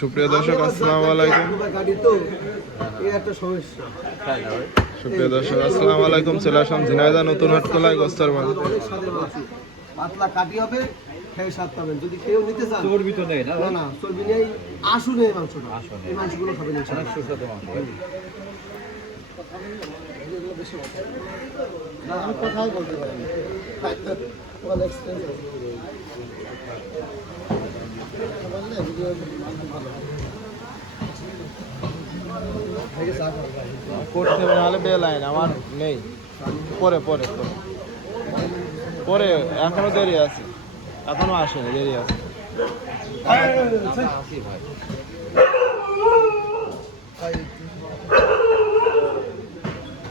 সুপ্রিয় দর্শক আসসালামু আলাইকুম। সুপ্রিয় দর্শক আসসালামু আলাইকুম। চলে আসলাম ঝিনাইদহ নতুন হাটখোলায় গোস্তের বাজার। পাতলা কাটি হবে, খেয়ে স্বাদ পাবেন। যদি কেউ নিতে চান, চর্বি তো নেই না? না না চর্বি নেই, আশু নেই মাংসটা। এই মাংসগুলো খাবেন অনেক সুস্বাদু মাংস। না, আমি কথাও বলতে পারি না। ওয়াল এক্সপেন্স আছে। বললে ভিডিও ভালো হবে। এই সাথ করতে নাহলে বেল আইন আমার নেই। পরে পরে পরে পরে এখনো দেরি আছে, এখনো আসেনি, দেরি আছে।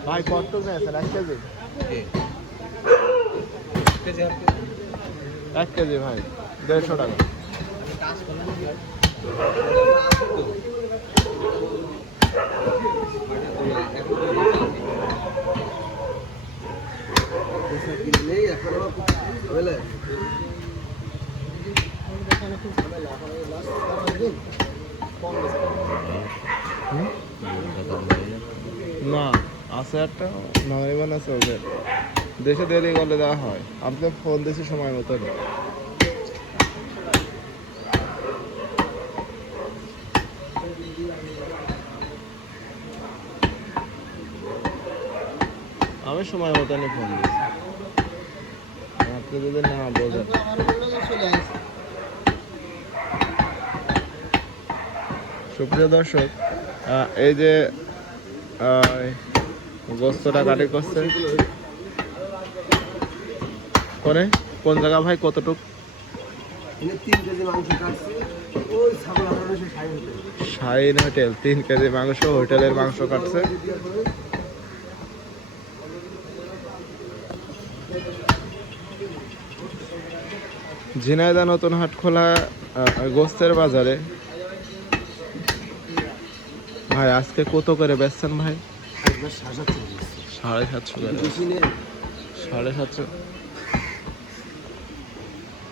ভাই কত নিয়েছেন? 1 কেজি? 1 কেজি ভাই 150 টাকা। নেই এখনো বুঝলে না আছে একটা নরিবান আছে, ওদের দেশে দেরি করলে দেওয়া হয়। আপনি ফোন দিয়েছি সময় মতো। আমি সময় মতনই ফোন দিয়েছি, আপনি যদি না বোঝেন। সুপ্রিয় দর্শক, এই যে গোস্তটা কাটি করছে করে কোন জায়গা ভাই, কতটুক? 3 কেজি মাংস কাটছি ওই ছাগল হারানো সে শাইন হোটেল 3 কেজি মাংস, হোটেলের মাংস কাটছে। ঝিনাইদহ নতুন হাটখোলা গোস্তের বাজারে। ভাই আজকে কত করে বেচছেন ভাই? 750 করে। 750।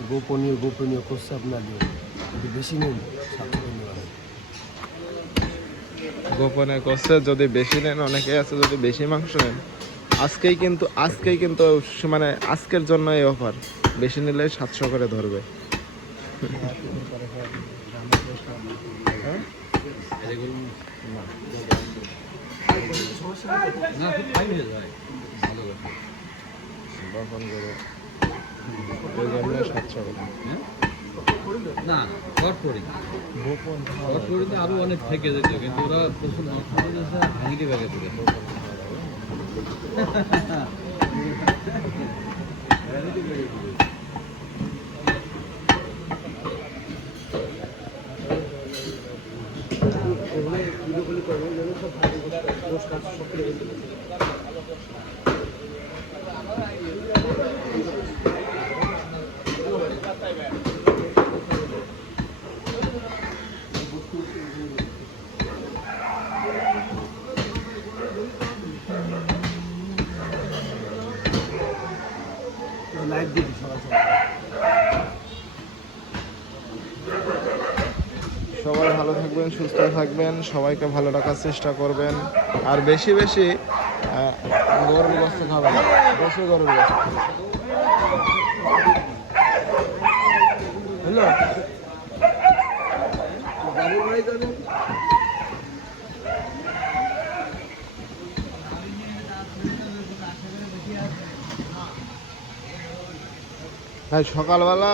গোপনীয় করছে আপনাদের, যদি বেশি নেন 700 নেওয়া। গোপনে করছে, যদি বেশি নেন, অনেকে আছে যদি বেশি মাংস নেন। আজকেই কিন্তু মানে আজকের জন্য এই অফার, বেশি নিলে 700 করে ধরবে। না, আরো অনেক থেকে যেত, কিন্তু ওরা প্রচুর ভাঙিটি ব্যাগে দিবে। লাইভ দিবি সকাল সবাই ভালো থাকবেন, সুস্থ থাকবেন, সবাইকে ভালো রাখার চেষ্টা করবেন। আর বেশি বেশি গরুর গোস্ত খাবেন, বেশি গরুর গোস্ত। হ্যালো গাড়ি ভাই যাবে। ভাই সকালবেলা